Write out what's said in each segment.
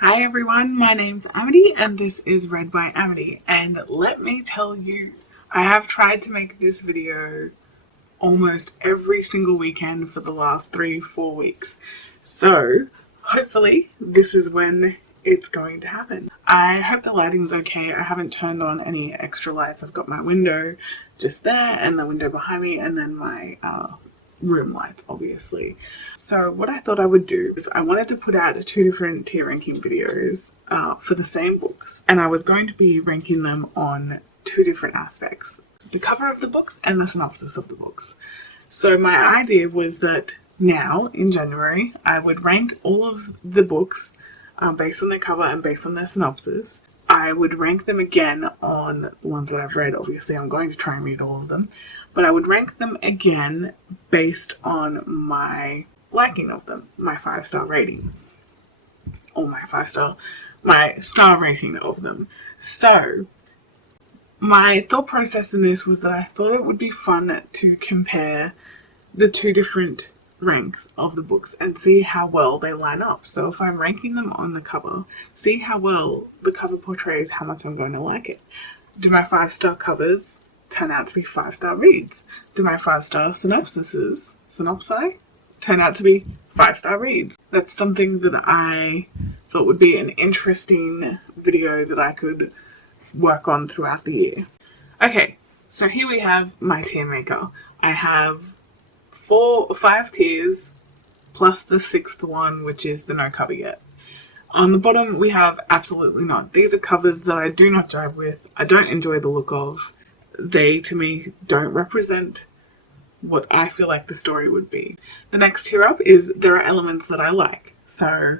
Hi everyone, my name's Ebony and this is Read by Ebony, and let me tell you, I have tried to make this video almost every single weekend for the last 3-4 weeks. So hopefully this is when it's going to happen. I hope the lighting's okay. I haven't turned on any extra lights. I've got my window just there and the window behind me and then my room lights, obviously. So what I thought I would do is I wanted to put out 2 different tier ranking videos for the same books, and I was going to be ranking them on 2 different aspects: the cover of the books and the synopsis of the books. So my idea was that now in January I would rank all of the books based on their cover and based on their synopsis. I would rank them again on the ones that I've read. Obviously I'm going to try and read all of them, but I would rank them again based on my liking of them, my 5-star rating, or my star rating of them. So my thought process in this was that I thought it would be fun to compare the 2 different ranks of the books and see how well they line up. So if I'm ranking them on the cover, see how well the cover portrays how much I'm going to like it. Do my 5-star covers turn out to be 5-star reads? Do my 5-star synopsi turn out to be 5-star reads? That's something that I thought would be an interesting video that I could work on throughout the year. Okay, so here we have my tier maker. I have 5 tiers plus the 6th one, which is the no cover yet. On the bottom we have absolutely not. These are covers that I do not jive with. I don't enjoy the look of. They, to me, don't represent what I feel like the story would be. The next tier up is there are elements that I like. So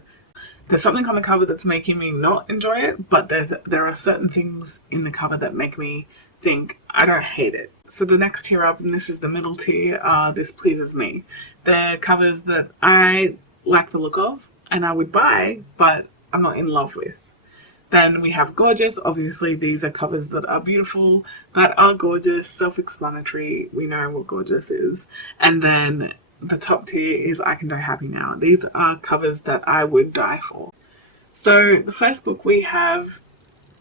there's something on the cover that's making me not enjoy it, but there are certain things in the cover that make me think I don't hate it. So the next tier up, and this is the middle tier, this pleases me. They're covers that I like the look of and I would buy, but I'm not in love with. Then we have gorgeous. Obviously these are covers that are beautiful, that are gorgeous, self-explanatory. We know what gorgeous is. And then the top tier is I Can Die Happy Now. These are covers that I would die for. So the first book we have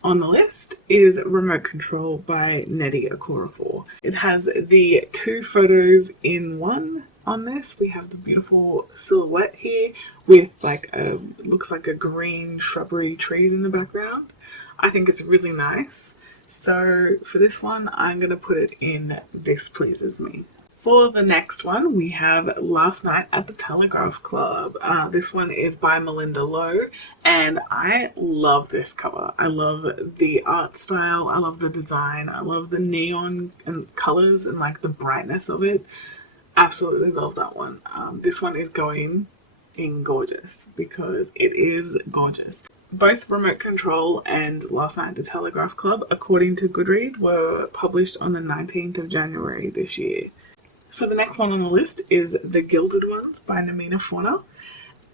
on the list is Remote Control by Nnedi Okorafor. It has the 2 photos in one on this. We have the beautiful silhouette here with looks like a green shrubbery trees in the background. I think it's really nice. So for this one, I'm going to put it in This Pleases Me. For the next one, we have Last Night at the Telegraph Club. This one is by Melinda Lowe, and I love this cover. I love the art style, I love the design, I love the neon and colors and like the brightness of it. Absolutely love that one. This one is going in gorgeous because it is gorgeous. Both Remote Control and Last Night at the Telegraph Club, according to Goodreads, were published on the 19th of January this year. So the next one on the list is The Gilded Ones by Namina Fauna,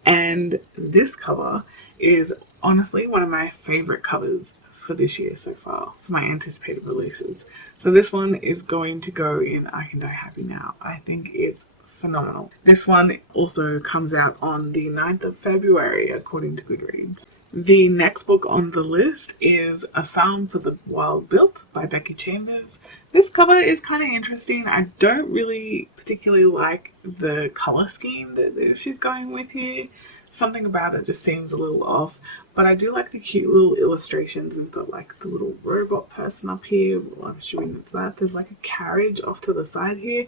and this cover is honestly one of my favorite covers for this year so far, for my anticipated releases. So this one is going to go in I Can Die Happy Now. I think it's phenomenal. This one also comes out on the 9th of February according to Goodreads. The next book on the list is A Psalm for the Wild Built by Becky Chambers. This cover is kind of interesting. I don't really particularly like the color scheme that she's going with here. Something about it just seems a little off, but I do like the cute little illustrations. We've got like the little robot person up here. Well, I'm assuming it's that. There's like a carriage off to the side here.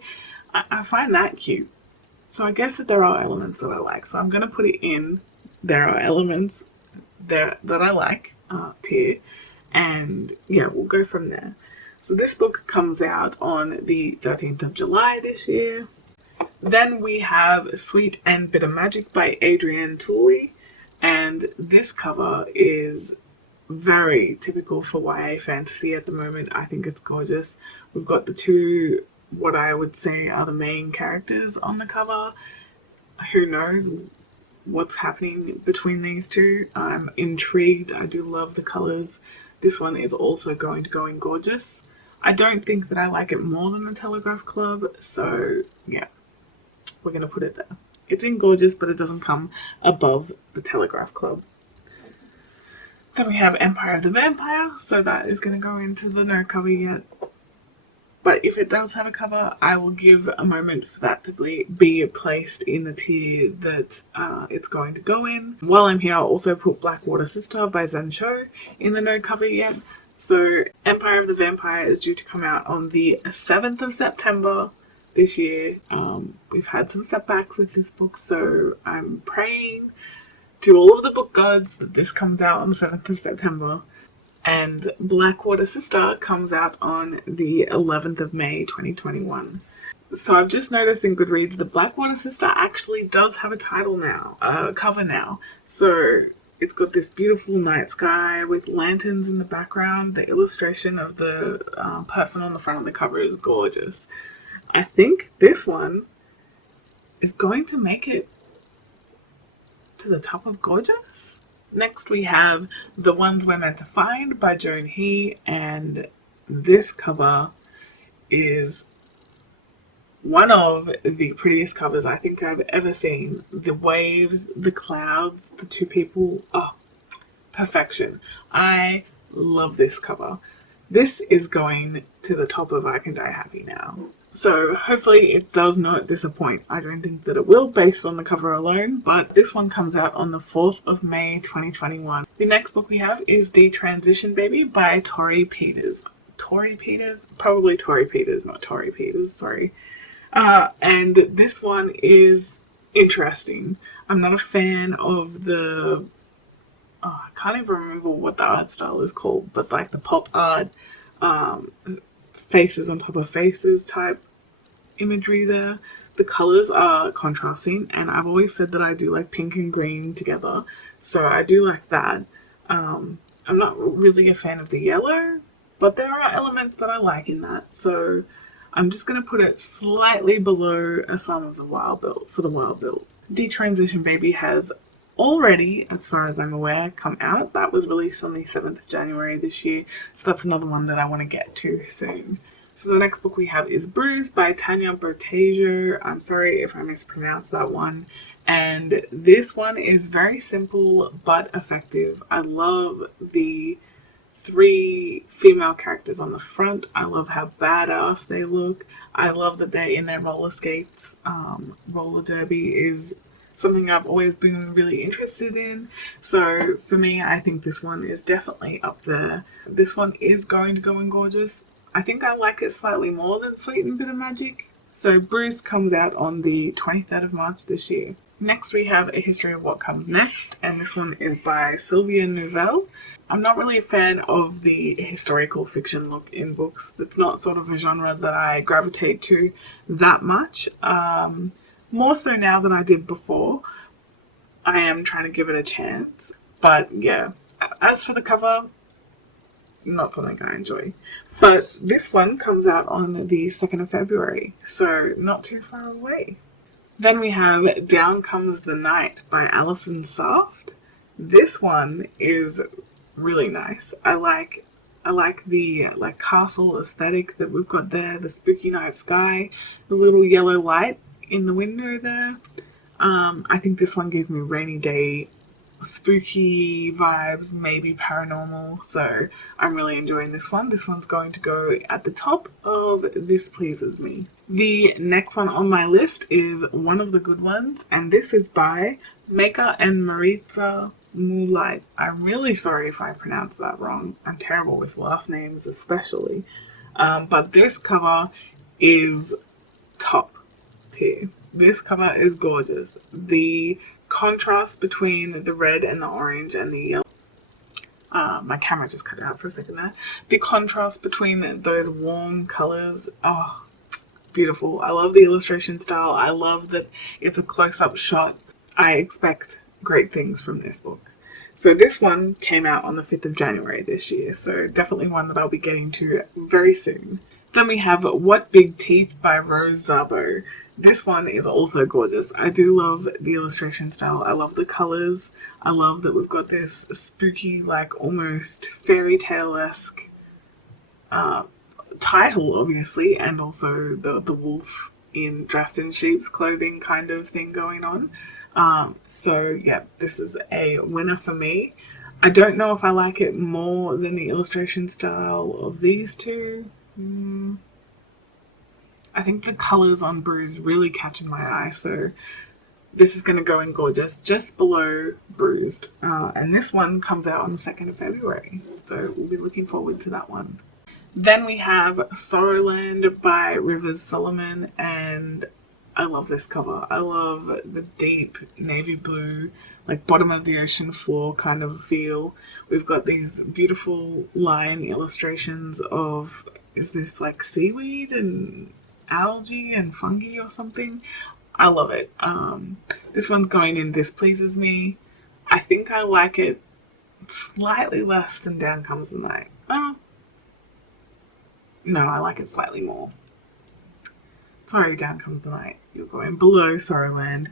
I find that cute. So I guess that there are elements that I like. So I'm going to put it in There Are Elements that I like tier, and yeah, we'll go from there. So this book comes out on the 13th of July this year. Then we have Sweet and Bitter Magic by Adrienne Tooley, and this cover is very typical for YA fantasy at the moment. I think it's gorgeous. We've got the 2, what I would say are the main characters on the cover. Who knows what's happening between these 2? I'm intrigued. I do love the colors. This one is also going to go in gorgeous. I don't think that I like it more than the Telegraph Club, so yeah, we're going to put it there. It's in gorgeous, but it doesn't come above the Telegraph Club. Then we have Empire of the Vampire, so that is going to go into the no cover yet. But if it does have a cover, I will give a moment for that to be placed in the tier that it's going to go in. While I'm here, I'll also put Blackwater Sister by Zen Cho in the no cover yet. So Empire of the Vampire is due to come out on the 7th of September this year. We've had some setbacks with this book, so I'm praying to all of the book gods that this comes out on the 7th of September. And Blackwater Sister comes out on the 11th of May 2021. So I've just noticed in Goodreads that Blackwater Sister actually does have a title now, a cover now. So it's got this beautiful night sky with lanterns in the background. The illustration of the person on the front of the cover is gorgeous. I think this one is going to make it to the top of gorgeous. Next we have The Ones We're Meant to Find by Joan He, and this cover is one of the prettiest covers I think I've ever seen. The waves, the clouds, the two people, oh, perfection. I love this cover. This is going to the top of I Can Die Happy now. So hopefully it does not disappoint. I don't think that it will based on the cover alone, but this one comes out on the 4th of May 2021. The next book we have is Detransition Baby by Tori Peters. Tori Peters? Probably Tori Peters, not Tori Peters, sorry. And this one is interesting. I'm not a fan of the... Oh, I can't even remember what the art style is called, but like the pop art, faces on top of faces type imagery there. The colors are contrasting, and I've always said that I do like pink and green together, so I do like that. I'm not really a fan of the yellow, but there are elements that I like in that, so I'm just going to put it slightly below a Psalm of the Wild Built for the Wild Built. Detransition Baby has already, as far as I'm aware, come out. That was released on the 7th of January this year, so that's another one that I want to get to soon. So the next book we have is Bruised by Tanya Bertager. I'm sorry if I mispronounced that one. And this one is very simple but effective. I love the 3 female characters on the front. I love how badass they look. I love that they're in their roller skates. Roller derby is something I've always been really interested in. So for me, I think this one is definitely up there. This one is going to go in gorgeous. I think I like it slightly more than Sweet and Bitter Magic. So Bruce comes out on the 23rd of March this year. Next we have A History of What Comes Next, and this one is by Sylvia Nouvelle. I'm not really a fan of the historical fiction look in books. It's not sort of a genre that I gravitate to that much. More so now than I did before. I am trying to give it a chance. But yeah, as for the cover, not something I enjoy. But this one comes out on the 2nd of February, so not too far away. Then we have Down Comes the Night by Alison Soft. This one is really nice. I like the castle aesthetic that we've got there, the spooky night sky, the little yellow light in the window there. I think this one gives me rainy day spooky vibes, maybe paranormal, so I'm really enjoying this one. This one's going to go at the top of This Pleases Me. The next one on my list is One of the Good Ones, and this is by Meka and Maritza Moonlight. I'm really sorry if I pronounced that wrong. I'm terrible with last names especially. But this cover is top tier. This cover is gorgeous. The contrast between the red and the orange and the yellow. My camera just cut out for a second there. The contrast between those warm colors, oh, beautiful. I love the illustration style. I love that it's a close-up shot. I expect great things from this book. So this one came out on the 5th of January this year, so definitely one that I'll be getting to very soon. Then we have What Big Teeth by Rose Zabo. This one is also gorgeous. I do love the illustration style. I love the colors. I love that we've got this spooky, like almost fairy tale-esque title, obviously, and also the wolf dressed in sheep's clothing kind of thing going on. So yeah, this is a winner for me. I don't know if I like it more than the illustration style of these two. I think the colours on Bruised really catching my eye, so this is going to go in Gorgeous, just below Bruised. And this one comes out on the 2nd of February, so we'll be looking forward to that one. Then we have Sorrowland by Rivers Solomon, and I love this cover. I love the deep navy blue, like bottom of the ocean floor kind of feel. We've got these beautiful line illustrations of, is this like seaweed and algae and fungi or something? I love it. This one's going in This Pleases Me. I think I like it slightly less than Down Comes the Night. No, I like it slightly more. Sorry, Down Comes the Night. You're going below Sorrowland.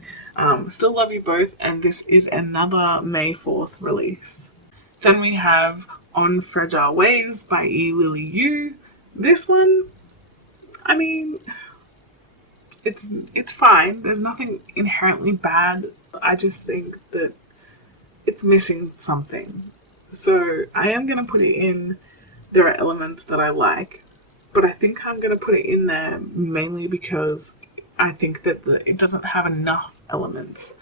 Still love you both, and this is another May 4th release. Then we have On Fragile Waves by E. Lily Yu. This one, I mean, it's fine. There's nothing inherently bad. I just think that it's missing something. So I am going to put it in. There are elements that I like, but I think I'm going to put it in there mainly because I think that it doesn't have enough elements.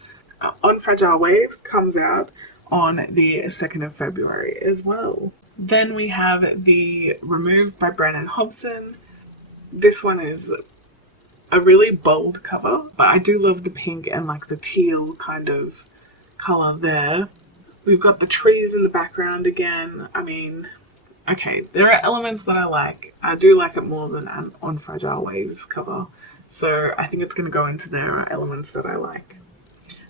On Fragile Waves comes out on the 2nd of February as well. Then we have the Removed by Brennan Hobson. This one is a really bold cover, but I do love the pink and like the teal kind of colour there. We've got the trees in the background again. I mean, okay, there are elements that I like. I do like it more than an On Fragile Waves cover. So I think it's going to go into there are elements that I like.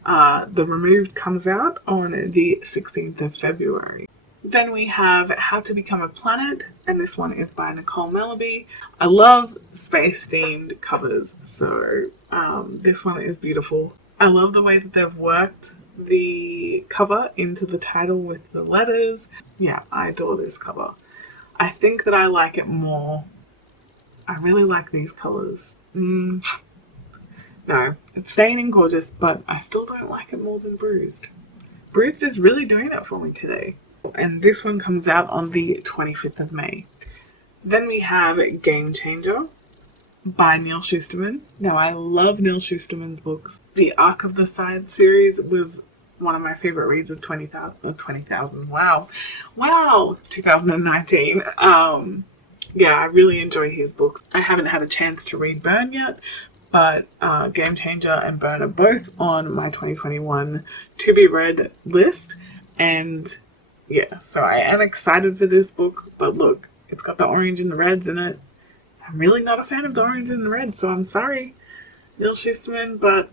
The Removed comes out on the 16th of February. Then we have How to Become a Planet, and this one is by Nicole Melleby. I love space-themed covers, so this one is beautiful. I love the way that they've worked the cover into the title with the letters. Yeah, I adore this cover. I think that I like it more. I really like these colours. No, it's staying in Gorgeous, but I still don't like it more than Bruised. Bruised is really doing it for me today. And this one comes out on the 25th of May. Then we have Game Changer by Neil Shusterman. Now, I love Neil Shusterman's books. The Arc of the Side series was one of my favorite reads of 2019. Yeah, I really enjoy his books. I haven't had a chance to read Burn yet, but Game Changer and Burn are both on my 2021 to be read list. And yeah, so I am excited for this book, but look, it's got the orange and the reds in it. I'm really not a fan of the orange and the red, so I'm sorry, Neil Shusterman, but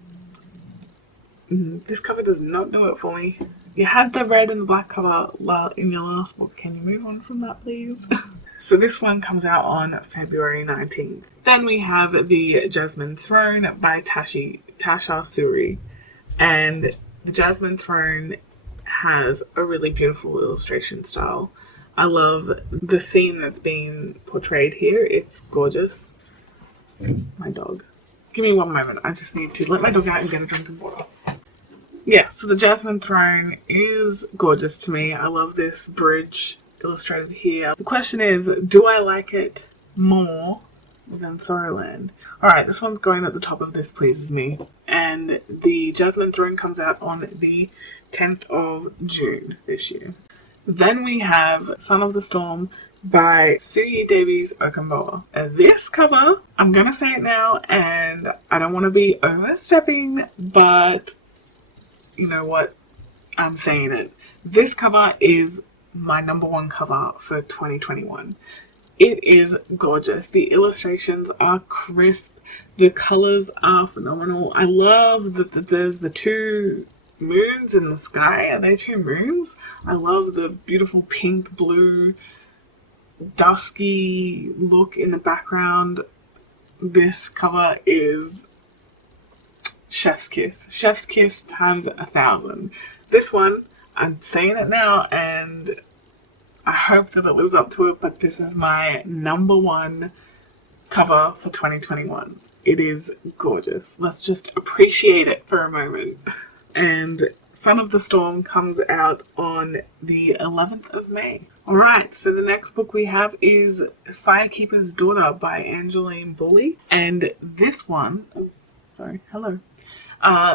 this cover does not do it for me. You had the red and the black cover in your last book. Can you move on from that, please? So this one comes out on February 19th. Then we have the Jasmine Throne by Tasha Suri. And the Jasmine Throne has a really beautiful illustration style. I love the scene that's being portrayed here. It's gorgeous. My dog. Give me one moment. I just need to let my dog out and get a drink of water. Yeah, so the Jasmine Throne is gorgeous to me. I love this bridge illustrated here. The question is, do I like it more than Sorrowland? Alright, this one's going at the top of This Pleases Me. And the Jasmine Throne comes out on the 10th of June this year. Then we have Son of the Storm by Suyi Davies Okamboa. This cover, I'm gonna say it now, and I don't want to be overstepping, but you know what? I'm saying it. This cover is my #1 cover for 2021. It is gorgeous. The illustrations are crisp. The colors are phenomenal. I love that there's the two moons in the sky. Are they two moons? I love the beautiful pink, blue, dusky look in the background. This cover is chef's kiss. Chef's kiss times 1,000. This one, I'm saying it now, and I hope that it lives up to it, but this is my #1 cover for 2021. It is gorgeous. Let's just appreciate it for a moment. And Son of the Storm comes out on the 11th of May. Alright, so the next book we have is Firekeeper's Daughter by Angeline Bully. And this one,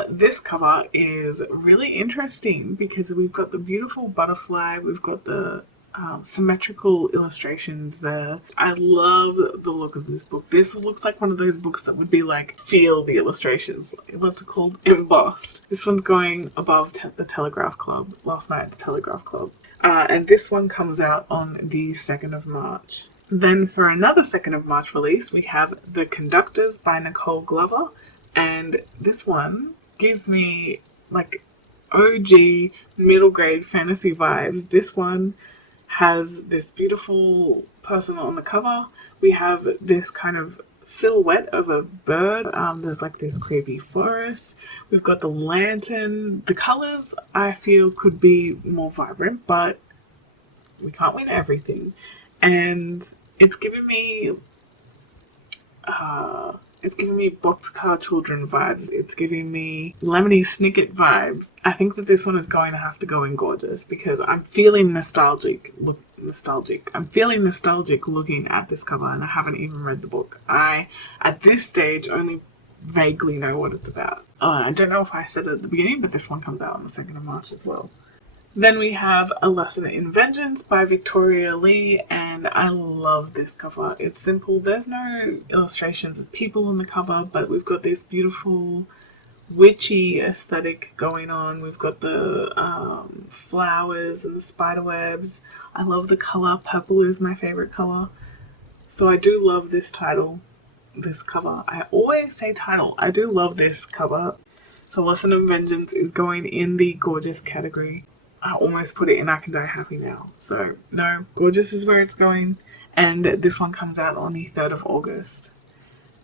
this cover is really interesting because we've got the beautiful butterfly, we've got the symmetrical illustrations there. I love the look of this book. This looks like one of those books that would be like, feel the illustrations. What's it called? Embossed. This one's going above the Telegraph Club, last night at the Telegraph Club. And this one comes out on the 2nd of March. Then for another 2nd of March release, we have The Conductors by Nicole Glover. And this one gives me like OG middle grade fantasy vibes. This one has this beautiful person on the cover. We have this kind of silhouette of a bird. There's like this creepy forest. We've got the lantern. The colors I feel could be more vibrant, but we can't win everything. And it's giving me Boxcar Children vibes. It's giving me Lemony Snicket vibes. I think that this one is going to have to go in Gorgeous because I'm feeling nostalgic. I'm feeling nostalgic looking at this cover, and I haven't even read the book. I, at this stage, only vaguely know what it's about. I don't know if I said it at the beginning, but this one comes out on the 2nd of March as well. Then we have A Lesson in Vengeance by Victoria Lee, and I love this cover. It's simple. There's no illustrations of people on the cover, but we've got this beautiful witchy aesthetic going on. We've got the flowers and the spider webs. I love the color. Purple is my favorite color. So I do love this title, this cover. I always say title. I do love this cover. So Lesson in Vengeance is going in the Gorgeous category. I almost put it in I Can Die Happy Now. So no, Gorgeous is where it's going. And this one comes out on the 3rd of August.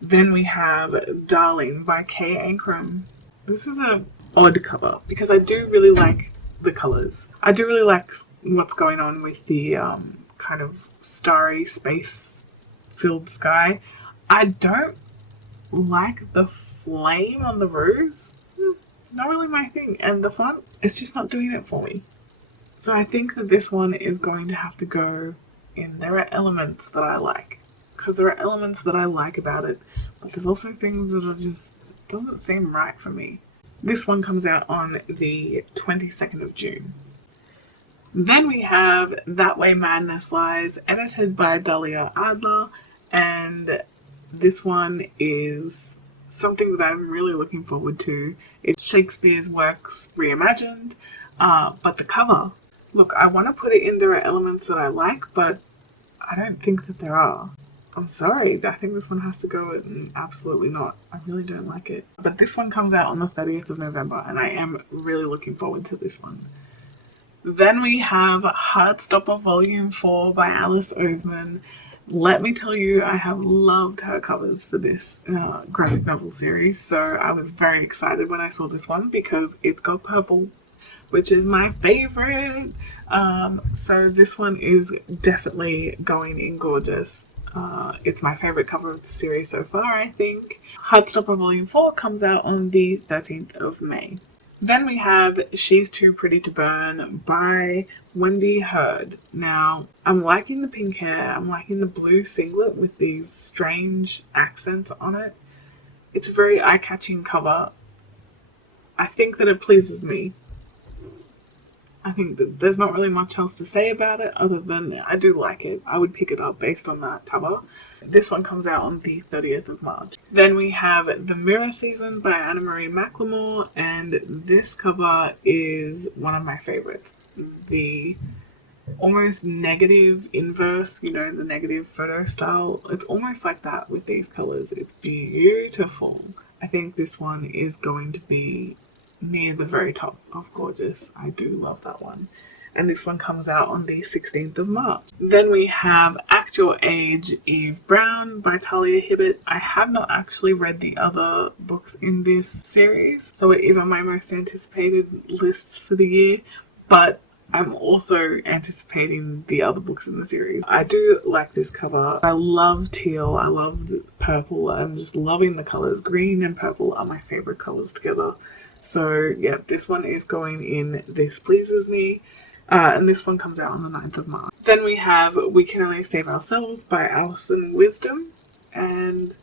Then we have Darling by Kay Ankrum. This is an odd cover because I do really like the colors. I do really like what's going on with the kind of starry space-filled sky. I don't like the flame on the rose. Not really my thing. And the font, it's just not doing it for me. So I think that this one is going to have to go in. There are elements that I like. Because there are elements that I like about it. But there's also things that are just, doesn't seem right for me. This one comes out on the 22nd of June. Then we have That Way Madness Lies, edited by Dahlia Adler. And this one is something that I'm really looking forward to. It's Shakespeare's works reimagined, but the cover, look, I want to put it in there are elements that I like, but I don't think that there are. I'm sorry, I think this one has to go in absolutely not. I really don't like it. But this one comes out on the 30th of November, and I am really looking forward to this one. Then we have Heartstopper Volume 4 by Alice Oseman. Let me tell you, I have loved her covers for this graphic novel series, so I was very excited when I saw this one because it's got purple, which is my favorite. So this one is definitely going in Gorgeous. It's my favorite cover of the series so far, I think. Heartstopper Volume 4 comes out on the 13th of May. Then we have She's Too Pretty to Burn by Wendy Hurd. Now, I'm liking the pink hair. I'm liking the blue singlet with these strange accents on it. It's a very eye-catching cover. I think that it pleases me. I think that there's not really much else to say about it other than I do like it. I would pick it up based on that cover. This one comes out on the 30th of March. Then we have The Mirror Season by Anna Marie McLemore, and this cover is one of my favorites. The almost negative inverse, you know, the negative photo style. It's almost like that with these colors. It's beautiful. I think this one is going to be near the very top of Gorgeous. I do love that one. And this one comes out on the 16th of March. Then we have Act Your Age, Eve Brown by Talia Hibbert. I have not actually read the other books in this series, so it is on my most anticipated lists for the year, but I'm also anticipating the other books in the series. I do like this cover. I love teal, I love purple, I'm just loving the colors. Green and purple are my favorite colors together. So yeah, this one is going in This Pleases Me. And this one comes out on the 9th of March. Then we have We Can Only Save Ourselves by Alison Wisdom. And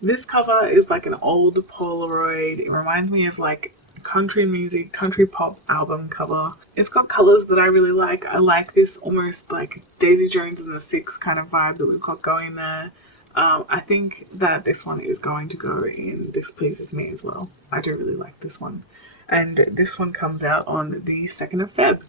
this cover is like an old Polaroid. It reminds me of like country music, country pop album cover. It's got colors that I really like. I like this almost like Daisy Jones and the Six kind of vibe that we've got going there. I think that this one is going to go in This Pleases Me as well. I do really like this one. And this one comes out on the 2nd of Feb.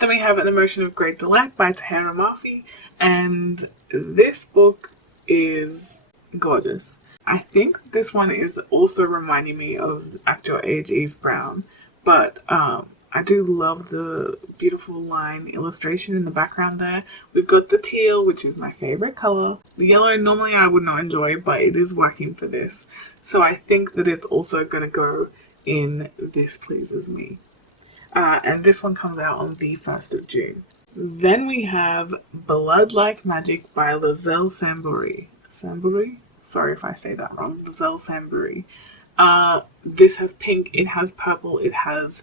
Then we have An Emotion of Great Delight by Tahira Murphy, and this book is gorgeous. I think this one is also reminding me of Act Your Age Eve Brown, but I do love the beautiful line illustration in the background there. We've got the teal, which is my favorite color. The yellow normally I would not enjoy, but it is working for this. So I think that it's also going to go in This Pleases Me. And this one comes out on the 1st of June. Then we have Bloodlike Magic by Lizelle Sambury. Sambury? Sorry if I say that wrong. Lizelle Sambury. This has pink, it has purple, it has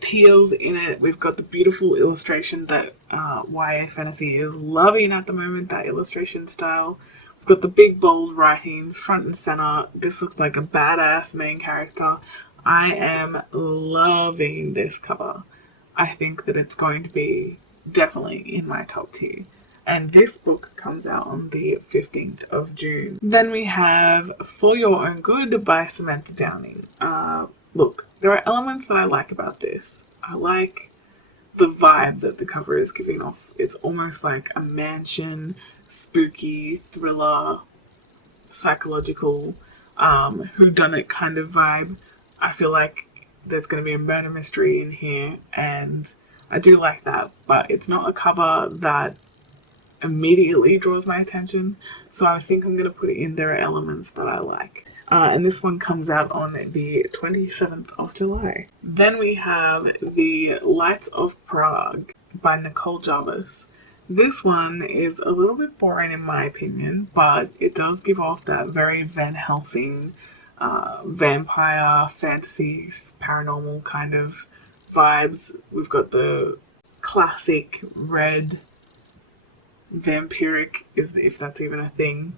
teals in it. We've got the beautiful illustration that YA Fantasy is loving at the moment, that illustration style. We've got the big bold writings front and center. This looks like a badass main character. I am loving this cover. I think that it's going to be definitely in my top tier. And this book comes out on the 15th of June. Then we have For Your Own Good by Samantha Downing. Look, there are elements that I like about this. I like the vibe that the cover is giving off. It's almost like a mansion, spooky, thriller, psychological, whodunit kind of vibe. I feel like there's going to be a murder mystery in here, and I do like that, but it's not a cover that immediately draws my attention, so I think I'm going to put it in. There are elements that I like. And this one comes out on the 27th of July. Then we have the Lights of Prague by Nicole Jarvis. This one is a little bit boring in my opinion, but it does give off that very Van Helsing vampire, fantasy, paranormal kind of vibes. We've got the classic red vampiric, if that's even a thing,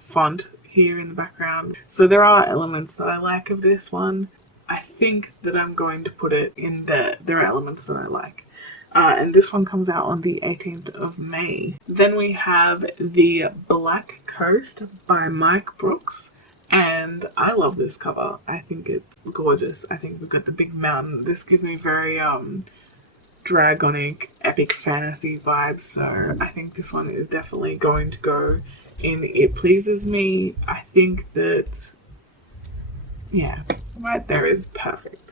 font here in the background. So there are elements that I like of this one. I think that I'm going to put it in there. There are elements that I like. And this one comes out on the 18th of May. Then we have The Black Coast by Mike Brooks. And I love this cover. I think it's gorgeous. I think we've got the big mountain. This gives me very dragonic, epic fantasy vibes. So I think this one is definitely going to go in It Pleases Me. I think that, yeah, right there is perfect.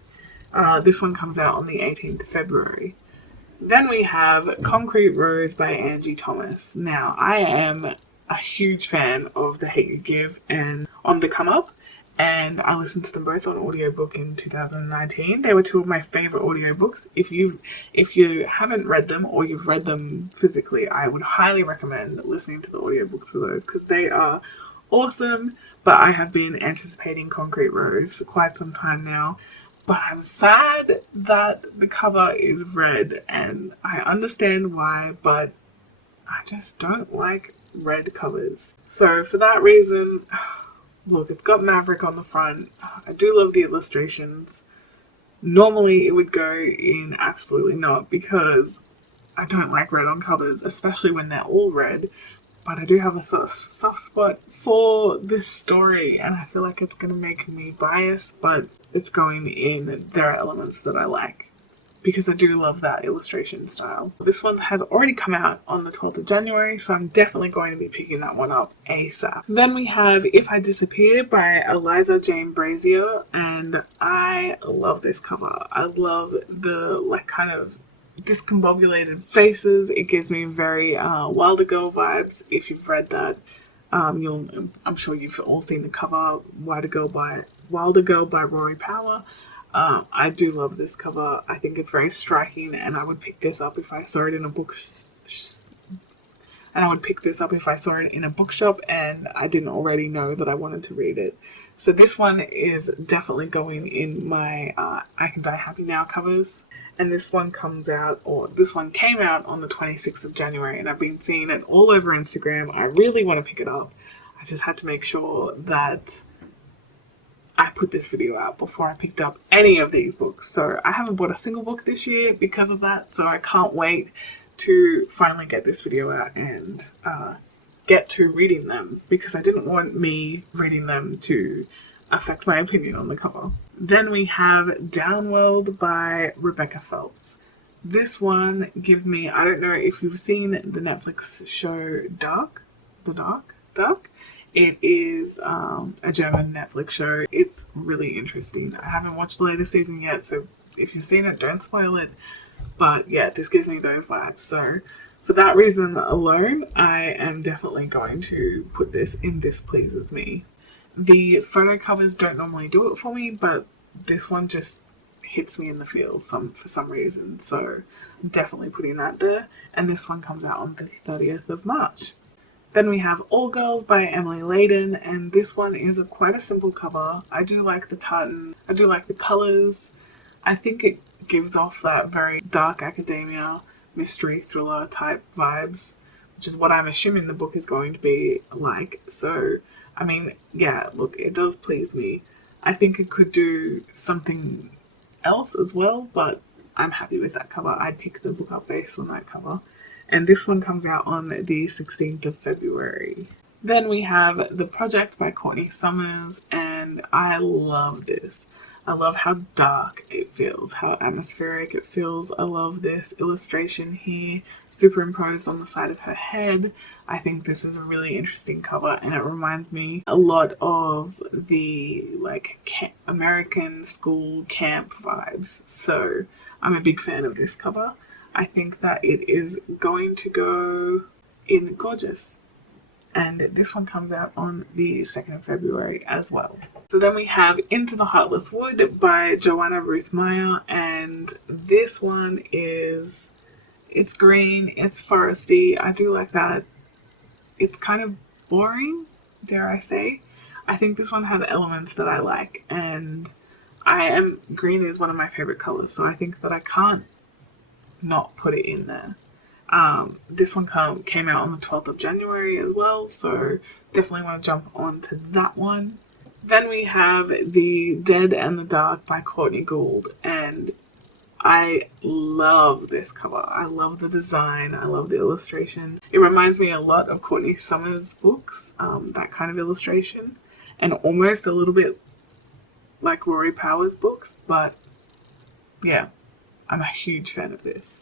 This one comes out on the 18th of February. Then we have Concrete Rose by Angie Thomas. Now, I am a huge fan of The Hate You Give and On the Come Up, and I listened to them both on audiobook in 2019. They were two of my favorite audiobooks. If you haven't read them or you've read them physically, I would highly recommend listening to the audiobooks for those because they are awesome. But I have been anticipating Concrete Rose for quite some time now. But I'm sad that the cover is red, and I understand why, but I just don't like red covers. So for that reason, look, it's got Maverick on the front. I do love the illustrations. Normally it would go in Absolutely Not because I don't like red on covers, especially when they're all red. But I do have a soft spot for this story, and I feel like it's going to make me biased, but it's going in. There are elements that I like because I do love that illustration style. This one has already come out on the 12th of January, so I'm definitely going to be picking that one up ASAP. Then we have If I Disappear by Eliza Jane Brazier, and I love this cover. I love the like kind of discombobulated faces. It gives me very Wilder Girl vibes. If you've read that, I'm sure you've all seen the cover, Wilder Girl by Rory Power. I do love this cover. I think it's very striking, and I would pick this up if I saw it in a bookshop and I didn't already know that I wanted to read it. So this one is definitely going in my I Can Die Happy Now covers. And this one came out on the 26th of January, and I've been seeing it all over Instagram. I really want to pick it up. I just had to make sure that I put this video out before I picked up any of these books. So I haven't bought a single book this year because of that, so I can't wait to finally get this video out and get to reading them, because I didn't want me reading them to affect my opinion on the cover. Then we have Downworld by Rebecca Phelps. This one gives me, I don't know if you've seen the Netflix show Dark. It is a German Netflix show. It's really interesting. I haven't watched the latest season yet, so if you've seen it, don't spoil it. But yeah, this gives me those vibes. So for that reason alone, I am definitely going to put this in This Pleases Me. The photo covers don't normally do it for me, but this one just hits me in the feels for some reason. So I'm definitely putting that there. And this one comes out on the 30th of March. Then we have All Girls by Emily Layden, and this one is quite a simple cover. I do like the tartan, I do like the colours. I think it gives off that very dark academia, mystery thriller type vibes, which is what I'm assuming the book is going to be like. So, I mean, yeah, look, it does please me. I think it could do something else as well, but I'm happy with that cover. I'd pick the book up based on that cover. And this one comes out on the 16th of February. Then we have The Project by Courtney Summers, and I love this. I love how dark it feels, how atmospheric it feels. I love this illustration here, superimposed on the side of her head. I think this is a really interesting cover, and it reminds me a lot of the American school camp vibes. So I'm a big fan of this cover. I think that it is going to go in gorgeous. And this one comes out on the 2nd of February as well. So then we have Into the Heartless Wood by Joanna Ruth Meyer, and this one is, it's green, it's foresty. I do like that. It's kind of boring, dare I say. I think this one has elements that I like, and green is one of my favorite colors, so I think that I can't not put it in there. This one came out on the 12th of January as well, so definitely want to jump onto that one. Then we have The Dead and the Dark by Courtney Gould, and I love this cover. I love the design, I love the illustration. It reminds me a lot of Courtney Summers' books, that kind of illustration, and almost a little bit like Rory Power's books, but yeah, I'm a huge fan of this.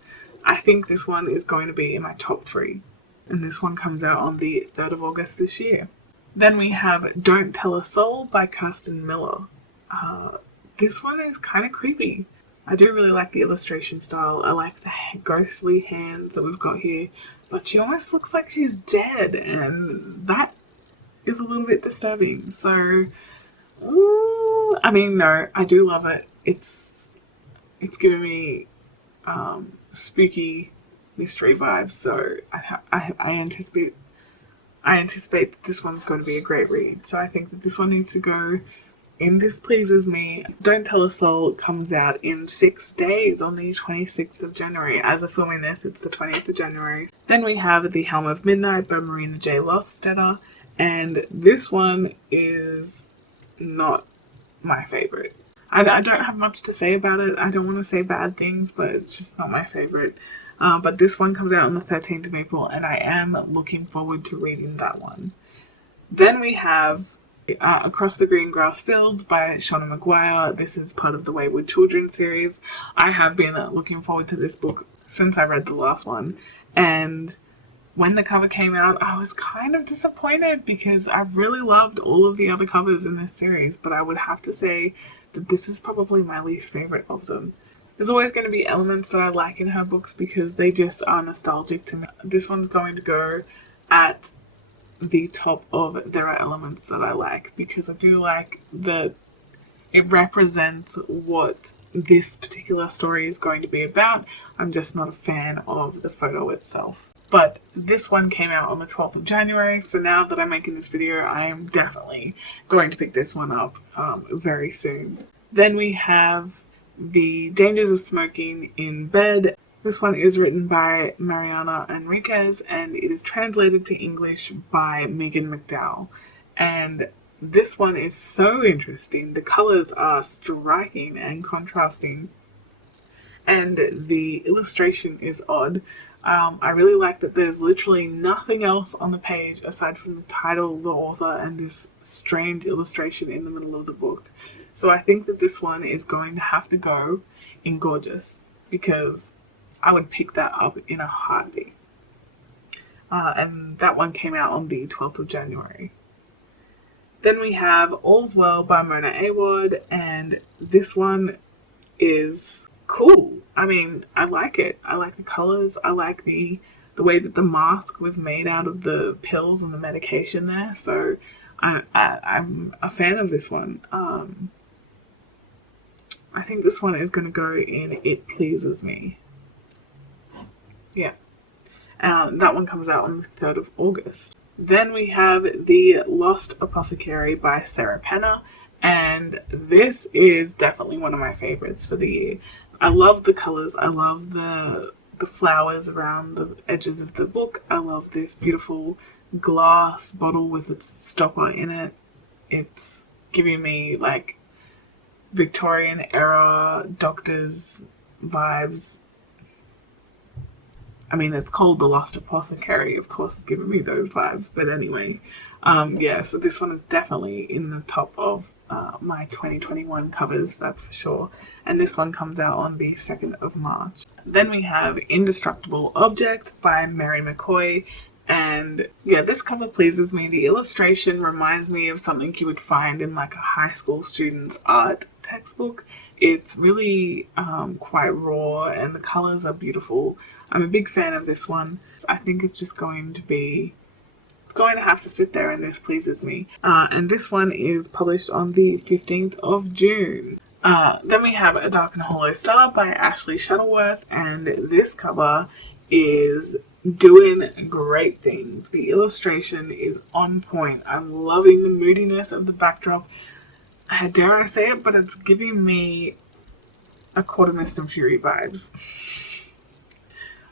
I think this one is going to be in my top 3. And this one comes out on the 3rd of August this year. Then we have Don't Tell a Soul by Kirsten Miller. This one is kind of creepy. I do really like the illustration style. I like the ghostly hands that we've got here. But she almost looks like she's dead. And that is a little bit disturbing. So, I mean, no, I do love it. It's giving me spooky mystery vibes, so I anticipate that this one's going to be a great read. So I think that this one needs to go in This Pleases Me. Don't Tell a Soul comes out in 6 days on the 26th of January. As of filming this, it's the 20th of January. Then we have The Helm of Midnight by Marina J. Lostetter, and this one is not my favorite. I don't have much to say about it. I don't want to say bad things, but it's just not my favorite. But this one comes out on the 13th of April, and I am looking forward to reading that one. Then we have Across the Green Grass Fields by Shauna McGuire. This is part of the Wayward Children series. I have been looking forward to this book since I read the last one. And when the cover came out, I was kind of disappointed because I really loved all of the other covers in this series. But I would have to say that this is probably my least favorite of them. There's always going to be elements that I like in her books because they just are nostalgic to me. This one's going to go at the top of there are elements that I like, because I do like that it represents what this particular story is going to be about. I'm just not a fan of the photo itself. but this one came out on the 12th of January, so now that I'm making this video, I am definitely going to pick this one up very soon. Then we have The Dangers of Smoking in Bed. This one is written by Mariana Enriquez, and it is translated to English by Megan McDowell. And this one is so interesting. The colors are striking and contrasting, and the illustration is odd. I really like that there's literally nothing else on the page aside from the title, the author, and this strange illustration in the middle of the book. So I think that this one is going to have to go in Gorgeous, because I would pick that up in a heartbeat. And that one came out on the 12th of January. Then we have Allswell by Mona Awad, and this one is cool. I mean, I like it. I like the colors. I like the way that the mask was made out of the pills and the medication there. So I'm a fan of this one. I think this one is going to go in It Pleases Me. Yeah. That one comes out on the 3rd of August. Then we have The Lost Apothecary by Sarah Penner, and this is definitely one of my favorites for the year. I love the colors. I love the flowers around the edges of the book. I love this beautiful glass bottle with its stopper in it. It's giving me like Victorian era doctors vibes. I mean, it's called The Lost Apothecary, of course, it's giving me those vibes. But anyway, yeah, so this one is definitely in the top of my 2021 covers, that's for sure. And this one comes out on the 2nd of March. Then we have Indestructible Objects by Mary McCoy. And yeah, this cover pleases me. The illustration reminds me of something you would find in like a high school student's art textbook. It's really quite raw, and the colors are beautiful. I'm a big fan of this one. I think it's just going to be, it's going to have to sit there, and this pleases me. And this one is published on the 15th of June. Then we have A Dark and Hollow Star by Ashley Shuttleworth, and this cover is doing great things. The illustration is on point. I'm loving the moodiness of the backdrop. Dare I say it, but it's giving me a Quartermist and Fury vibes.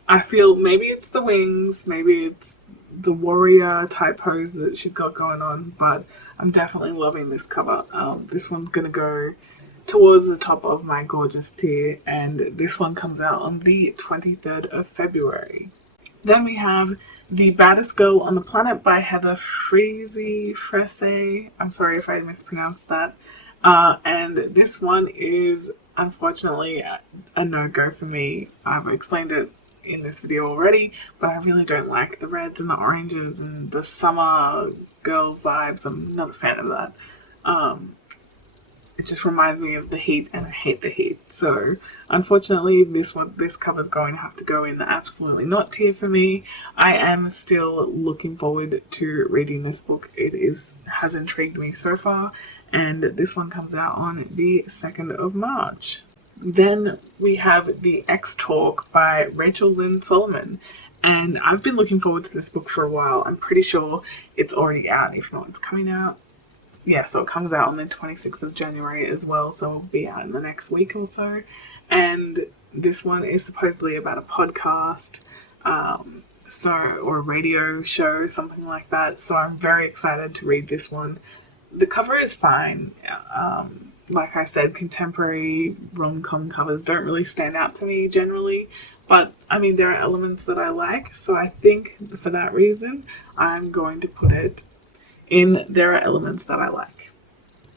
I feel maybe it's the wings, maybe it's the warrior type pose that she's got going on, but I'm definitely loving this cover. This one's gonna go towards the top of my Gorgeous tier, and this one comes out on the 23rd of February. Then we have The Baddest Girl on the Planet by Heather Frese. I'm sorry if I mispronounced that. And this one is unfortunately a no-go for me. I've explained it in this video already, but I really don't like the reds and the oranges and the summer girl vibes. I'm not a fan of that. It just reminds me of the heat, and I hate the heat. So unfortunately this cover is going to have to go in the absolutely not tier for me. I am still looking forward to reading this book. It has intrigued me so far, and this one comes out on the 2nd of March. Then we have The X Talk by Rachel Lynn Solomon, and I've been looking forward to this book for a while. I'm pretty sure it's already out, if not it's coming out. Yeah, so it comes out on the 26th of January as well, so it'll be out in the next week or so. And this one is supposedly about a podcast, or a radio show, something like that. So I'm very excited to read this one. The cover is fine. Like I said, contemporary rom-com covers don't really stand out to me generally, but I mean, there are elements that I like, so I think for that reason I'm going to put it in There Are Elements That I Like.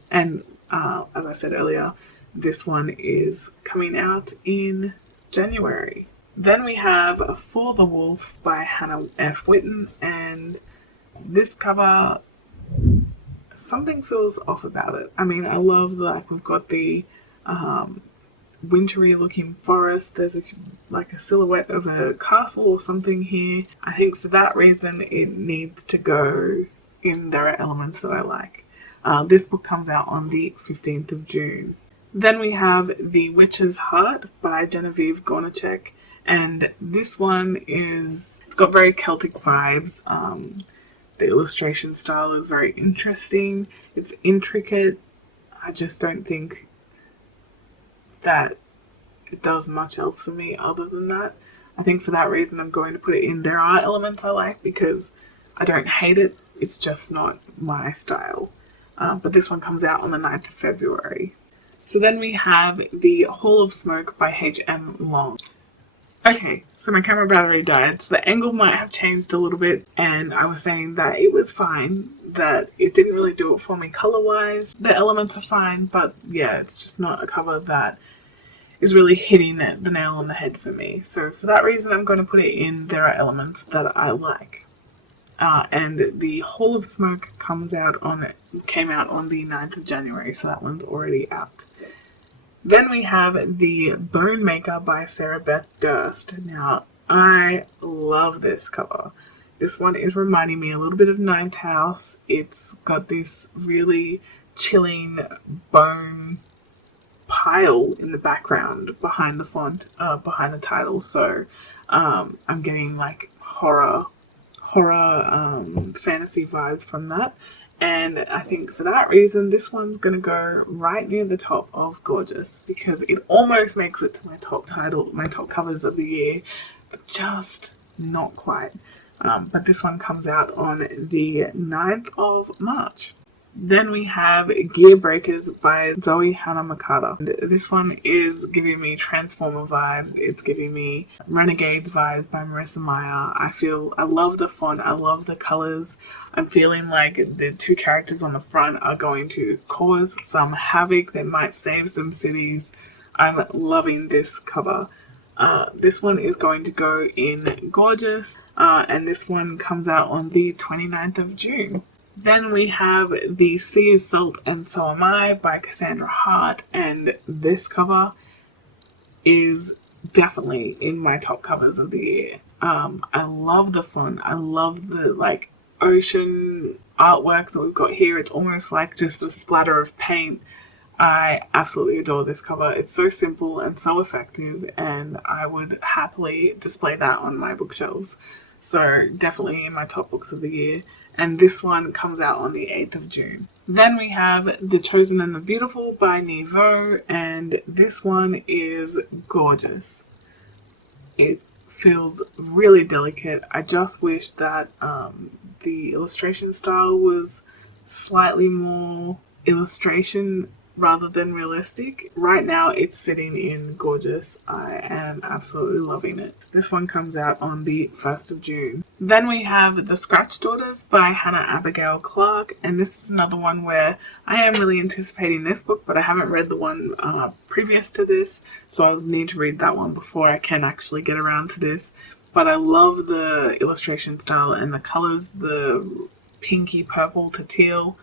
And as I said earlier, this one is coming out in January. Then we have For the Wolf by Hannah F. Witten, and this cover, something feels off about it. I mean, I love that we've got the wintry looking forest. There's like a silhouette of a castle or something here. I think for that reason it needs to go in There Are Elements That I Like. This book comes out on the 15th of June. Then we have The Witch's Heart by Genevieve Gornichek, and this one is It's got very Celtic vibes. The illustration style is very interesting. It's intricate. I just don't think that it does much else for me other than that. I think for that reason I'm going to put it in. There are elements I like because I don't hate it. It's just not my style. But this one comes out on the 9th of February. So then we have the Hall of Smoke by H.M. Long. Okay, so my camera battery died, so the angle might have changed a little bit, and I was saying that it was fine, that it didn't really do it for me color-wise. The elements are fine, but yeah, it's just not a cover that is really hitting the nail on the head for me. So for that reason, I'm going to put it in There Are Elements That I Like. And the Hall of Smoke came out on the 9th of January, so that one's already out. Then we have the Bone Maker by Sarah Beth Durst. Now, I love this cover. This one is reminding me a little bit of Ninth House. It's got this really chilling bone pile in the background behind the font, behind the title. So I'm getting like horror fantasy vibes from that. And I think for that reason, this one's going to go right near the top of Gorgeous because it almost makes it to my top covers of the year, but just not quite. But this one comes out on the 9th of March. Then we have Gear Breakers by Zoe Hanamakata. And this one is giving me Transformer vibes. It's giving me Renegades vibes by Marissa Meyer. I love the font. I love the colors. I'm feeling like the two characters on the front are going to cause some havoc. They might save some cities. I'm loving this cover. This one is going to go in Gorgeous. And this one comes out on the 29th of June. Then we have The Sea is Salt and So Am I by Cassandra Hart, and this cover is definitely in my top covers of the year. I love the font. I love the ocean artwork that we've got here. It's almost like just a splatter of paint. I absolutely adore this cover. It's so simple and so effective, and I would happily display that on my bookshelves. So definitely in my top books of the year. And this one comes out on the 8th of June. Then we have The Chosen and the Beautiful by Niveau, and this one is gorgeous. It feels really delicate. I just wish that the illustration style was slightly more illustration rather than realistic. Right now it's sitting in Gorgeous. I am absolutely loving it. This one comes out on the 1st of June. Then we have The Scratch Daughters by Hannah Abigail Clark, and this is another one where I am really anticipating this book, but I haven't read the one previous to this, so I'll need to read that one before I can actually get around to this. But I love the illustration style and the colors, the pinky purple to teal.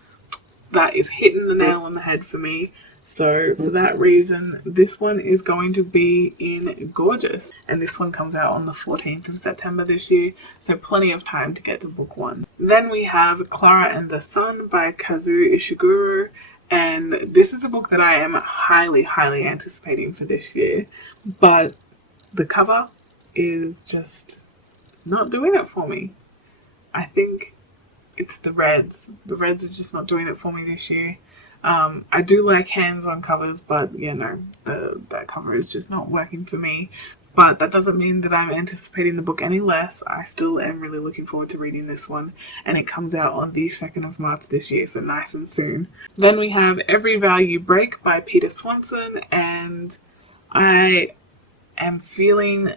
That is hitting the nail on the head for me. So for that reason, this one is going to be in Gorgeous. And this one comes out on the 14th of September this year. So plenty of time to get to book one. Then we have Clara and the Sun by Kazuo Ishiguro. And this is a book that I am highly, highly anticipating for this year. But the cover is just not doing it for me. I think it's the reds. The reds are just not doing it for me this year. I do like hands-on covers, but that cover is just not working for me. But that doesn't mean that I'm anticipating the book any less. I still am really looking forward to reading this one, and it comes out on the 2nd of March this year, so nice and soon. Then we have Every Vow You Break by Peter Swanson, and I am feeling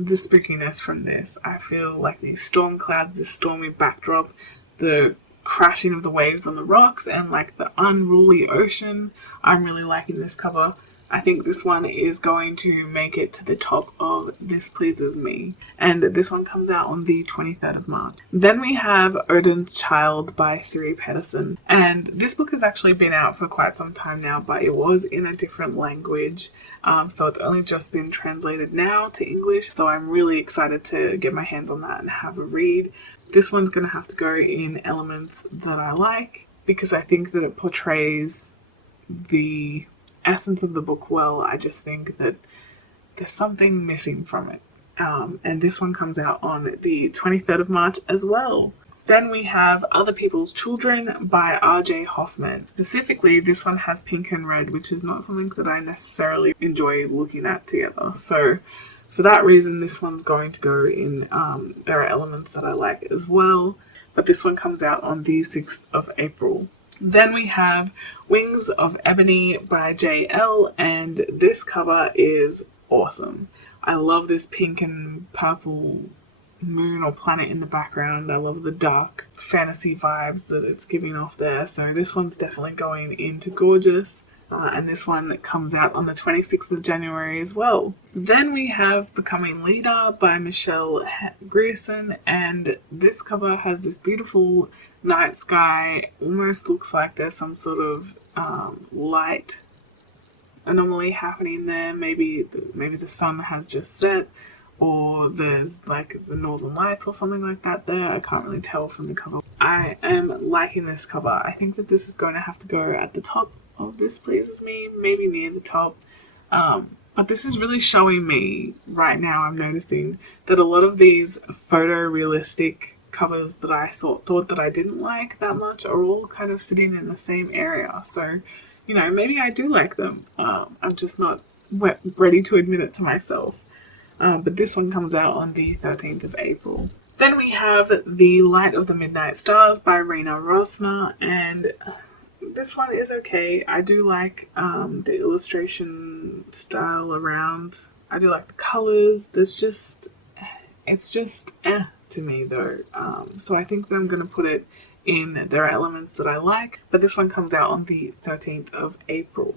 the spookiness from this. I feel like these storm clouds, this stormy backdrop, the crashing of the waves on the rocks, and like the unruly ocean. I'm really liking this cover. I think this one is going to make it to the top of This Pleases Me. And this one comes out on the 23rd of March. Then we have Odin's Child by Siri Pedersen. And this book has actually been out for quite some time now, but it was in a different language. So it's only just been translated now to English. So I'm really excited to get my hands on that and have a read. This one's going to have to go in Elements That I Like, because I think that it portrays the essence of the book well. I just think that there's something missing from it. And this one comes out on the 23rd of March as well. Then we have Other People's Children by R.J. Hoffman. Specifically, this one has pink and red, which is not something that I necessarily enjoy looking at together. So for that reason, this one's going to go in. There are elements that I like as well, but this one comes out on the 6th of April. Then we have Wings of Ebony by J.L. and this cover is awesome. I love this pink and purple moon or planet in the background. I love the dark fantasy vibes that it's giving off there. So this one's definitely going into gorgeous. And this one comes out on the 26th of January as well. Then we have Becoming Leader by Michelle Grierson, and this cover has this beautiful night sky. Almost looks like there's some sort of light anomaly happening there. Maybe the sun has just set, or there's like the northern lights or something like that there. I can't really tell from the cover. I am liking this cover. I think that this is going to have to go at the top of This Pleases Me, maybe near the top. But this is really showing me right now, I'm noticing that a lot of these photorealistic covers that I thought that I didn't like that much are all kind of sitting in the same area. So, you know, maybe I do like them. I'm just not ready to admit it to myself. But this one comes out on the 13th of April. Then we have The Light of the Midnight Stars by Rena Rosner, and this one is okay. I do like the illustration style around. I do like the colors. It's just to me though. So I think that I'm going to put it in there are elements that I like, but this one comes out on the 13th of April.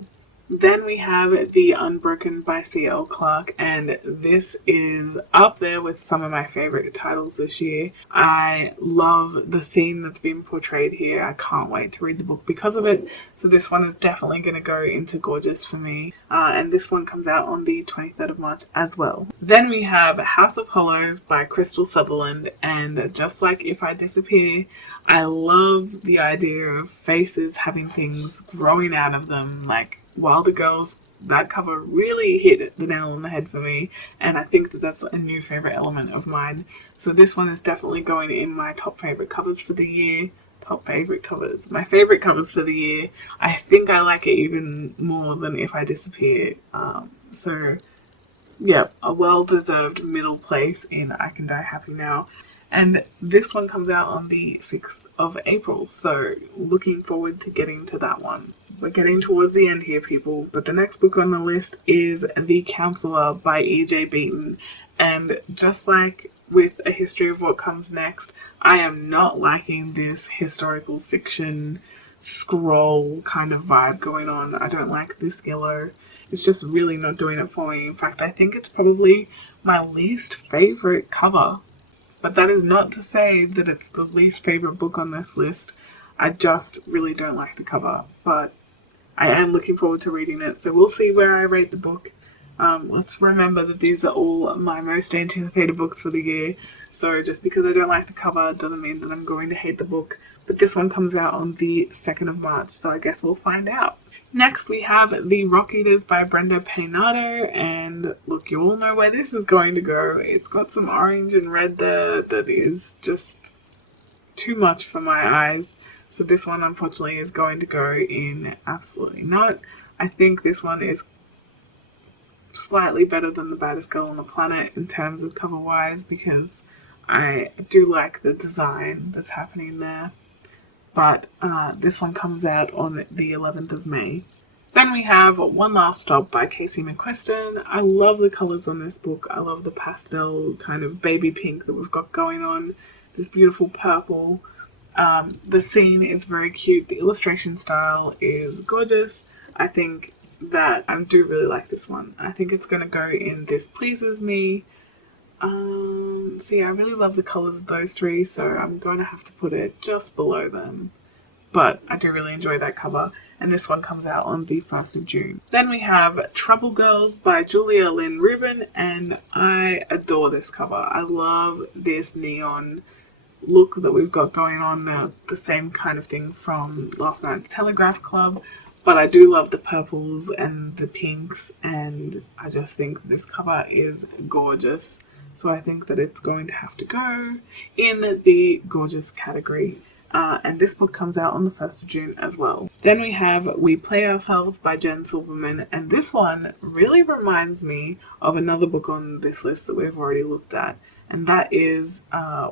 Then we have The Unbroken by C.L. Clarke, and this is up there with some of my favorite titles this year. I love the scene that's been portrayed here. I can't wait to read the book because of it. So this one is definitely going to go into gorgeous for me. And this one comes out on the 23rd of March as well. Then we have House of Hollows by Crystal Sutherland, and just like If I Disappear, I love the idea of faces having things growing out of them, like Wilder Girls. That cover really hit the nail on the head for me, and I think that that's a new favorite element of mine. So this one is definitely going in my top favorite covers for the year. My favorite covers for the year. I think I like it even more than If I Disappear. So yeah, a well-deserved middle place in I Can Die Happy Now. And this one comes out on the 6th of April, so looking forward to getting to that one. We're getting towards the end here, people, but the next book on the list is The Counselor by E.J. Beaton. And just like with A History of What Comes Next, I am not liking this historical fiction scroll kind of vibe going on. I don't like this yellow. It's just really not doing it for me. In fact, I think it's probably my least favorite cover. But that is not to say that it's the least favorite book on this list. I just really don't like the cover, but I am looking forward to reading it. So we'll see where I rate the book. Let's remember that these are all my most anticipated books for the year. So just because I don't like the cover doesn't mean that I'm going to hate the book. But this one comes out on the 2nd of March, so I guess we'll find out. Next we have The Rock Eaters by Brenda Paynato, and look, you all know where this is going to go. It's got some orange and red there that is just too much for my eyes. So this one unfortunately is going to go in absolutely not. I think this one is slightly better than The Baddest Girl on the Planet in terms of cover wise, because I do like the design that's happening there. But this one comes out on the 11th of May. Then we have One Last Stop by Casey McQuiston. I love the colours on this book. I love the pastel kind of baby pink that we've got going on. This beautiful purple. The scene is very cute. The illustration style is gorgeous. I think that I do really like this one. I think it's going to go in This Pleases Me. See, I really love the colours of those three, so I'm going to have to put it just below them. But I do really enjoy that cover, and this one comes out on the 1st of June. Then we have Trouble Girls by Julia Lynn Rubin, and I adore this cover. I love this neon look that we've got going on, the same kind of thing from last night's Telegraph Club. But I do love the purples and the pinks, and I just think this cover is gorgeous. So I think that it's going to have to go in the gorgeous category. And this book comes out on the 1st of June as well. Then we have We Play Ourselves by Jen Silverman, and this one really reminds me of another book on this list that we've already looked at, and that is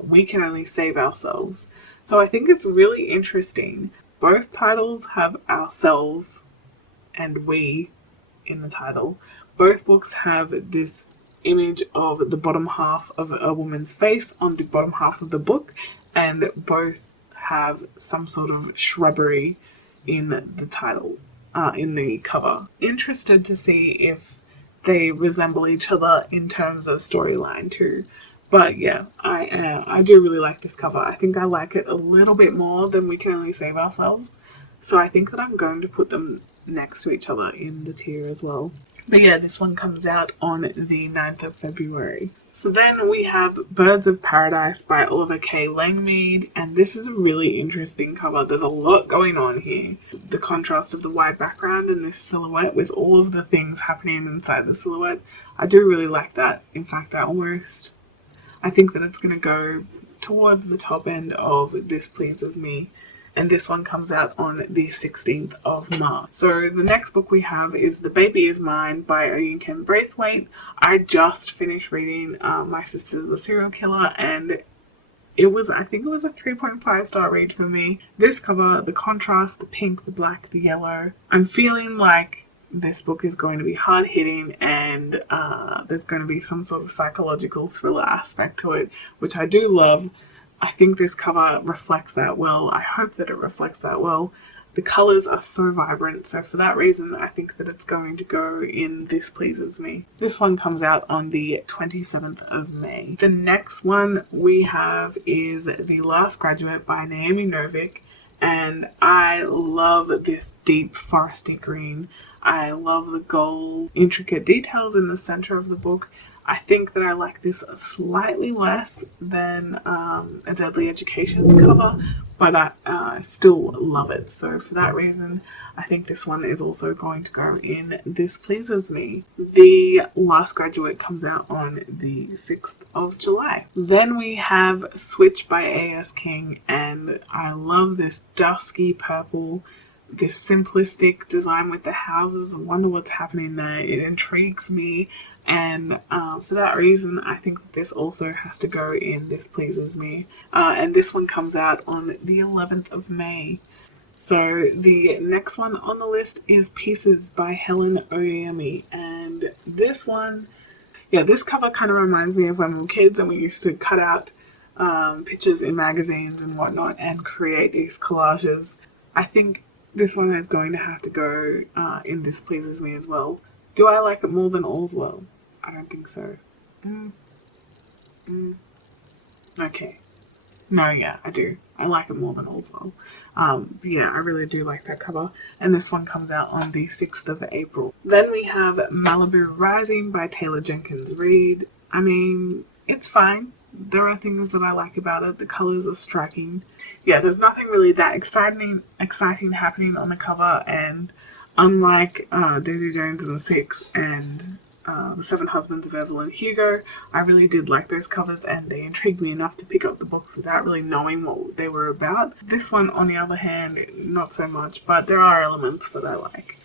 We Can Only Save Ourselves. So I think it's really interesting. Both titles have ourselves and we in the title. Both books have this image of the bottom half of a woman's face on the bottom half of the book, and both have some sort of shrubbery in the title, in the cover. Interested to see if they resemble each other in terms of storyline too. But yeah, I do really like this cover. I think I like it a little bit more than We Can Only Save Ourselves. So I think that I'm going to put them next to each other in the tier as well. But yeah, this one comes out on the 9th of February. So then we have Birds of Paradise by Oliver K. Langmead, and this is a really interesting cover. There's a lot going on here. The contrast of the white background and this silhouette with all of the things happening inside the silhouette, I do really like that. In fact, I think that it's going to go towards the top end of This Pleases Me. And this one comes out on the 16th of March. So the next book we have is The Baby Is Mine by Oyinkan Braithwaite. I just finished reading My Sister's a Serial Killer, and I think it was a 3.5 star read for me. This cover, the contrast, the pink, the black, the yellow. I'm feeling like this book is going to be hard hitting, and there's going to be some sort of psychological thriller aspect to it, which I do love. I think this cover reflects that well. I hope that it reflects that well. The colours are so vibrant, so for that reason I think that it's going to go in This Pleases Me. This one comes out on the 27th of May. The next one we have is The Last Graduate by Naomi Novik, and I love this deep foresty green. I love the gold intricate details in the centre of the book. I think that I like this slightly less than A Deadly Education's cover, but I still love it. So for that reason, I think this one is also going to go in This Pleases Me. The Last Graduate comes out on the 6th of July. Then we have Switch by A.S. King, and I love this dusky purple, this simplistic design with the houses. I wonder what's happening there. It intrigues me. And for that reason, I think that this also has to go in This Pleases Me. And this one comes out on the 11th of May. So the next one on the list is Pieces by Helen Oyemi. And this one, yeah, this cover kind of reminds me of when we were kids and we used to cut out pictures in magazines and whatnot and create these collages. I think this one is going to have to go in This Pleases Me as well. Do I like it more than Allswell? I don't think so. Okay. No, yeah, I do. I like it more than Allswell. Yeah, I really do like that cover. And this one comes out on the 6th of April. Then we have Malibu Rising by Taylor Jenkins Reid. I mean, it's fine. There are things that I like about it. The colours are striking. Yeah, there's nothing really that exciting happening on the cover, and unlike Daisy Jones and the Six and The Seven Husbands of Evelyn Hugo, I really did like those covers and they intrigued me enough to pick up the books without really knowing what they were about. This one, on the other hand, not so much, but there are elements that I like.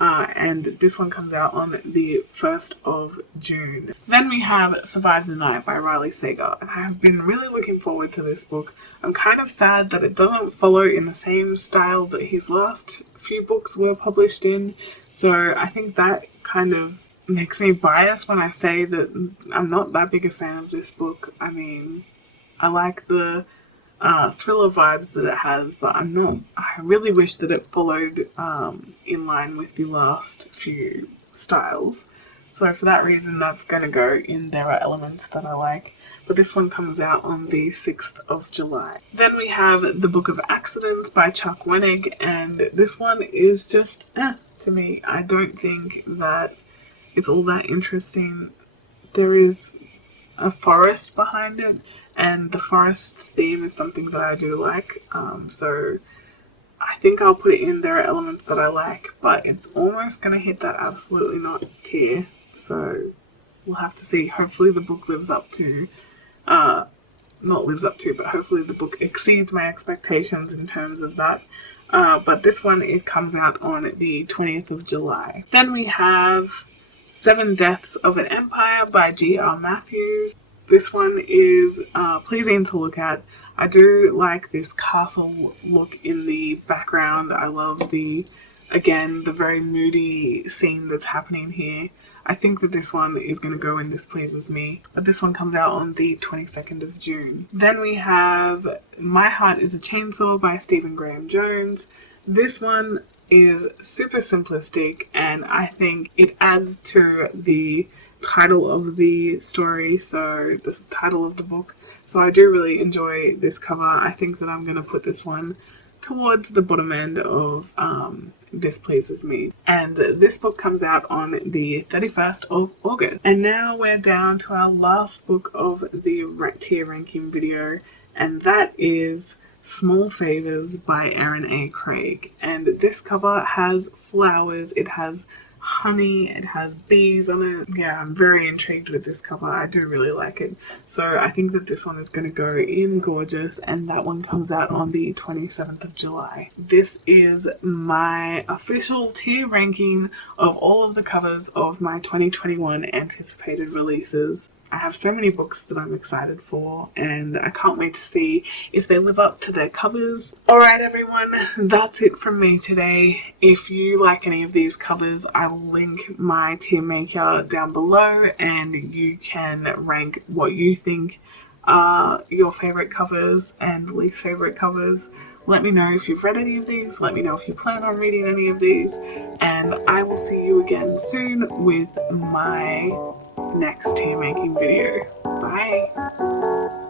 And this one comes out on the 1st of June. Then we have Survive the Night by Riley Sager, and I have been really looking forward to this book. I'm kind of sad that it doesn't follow in the same style that his last few books were published in, so I think that kind of makes me biased when I say that I'm not that big a fan of this book. I mean, I like the thriller vibes that it has, but I really wish that it followed in line with the last few styles. So for that reason, that's going to go in There Are Elements That I Like. But this one comes out on the 6th of July. Then we have The Book of Accidents by Chuck Wennig, and this one is just to me. I don't think that it's all that interesting. There is a forest behind it, and the forest theme is something that I do like, so I think I'll put it in There Are Elements That I Like, but it's almost going to hit that absolutely not tier, so we'll have to see. Hopefully the book lives up to, not lives up to, but hopefully the book exceeds my expectations in terms of that. But this one, it comes out on the 20th of July. Then we have Seven Deaths of an Empire by G.R. Matthews. This one is pleasing to look at. I do like this castle look in the background. I love the very moody scene that's happening here. I think that this one is going to go in This Pleases Me. But this one comes out on the 22nd of June. Then we have My Heart is a Chainsaw by Stephen Graham Jones. This one is super simplistic, and I think it adds to the title of the story, so the title of the book. So I do really enjoy this cover. I think that I'm going to put this one towards the bottom end of This Pleases Me. And this book comes out on the 31st of August. And now we're down to our last book of the tier ranking video, and that is Small Favors by Aaron A. Craig. And this cover has flowers, it has honey, it has bees on it. Yeah, I'm very intrigued with this cover. I do really like it. So I think that this one is going to go in gorgeous, and that one comes out on the 27th of July. This is my official tier ranking of all of the covers of my 2021 anticipated releases. I have so many books that I'm excited for, and I can't wait to see if they live up to their covers. Alright everyone, that's it from me today. If you like any of these covers, I will link my tier maker down below, and you can rank what you think are your favourite covers and least favourite covers. Let me know if you've read any of these, let me know if you plan on reading any of these, and I will see you again soon with my next tier making video. Bye!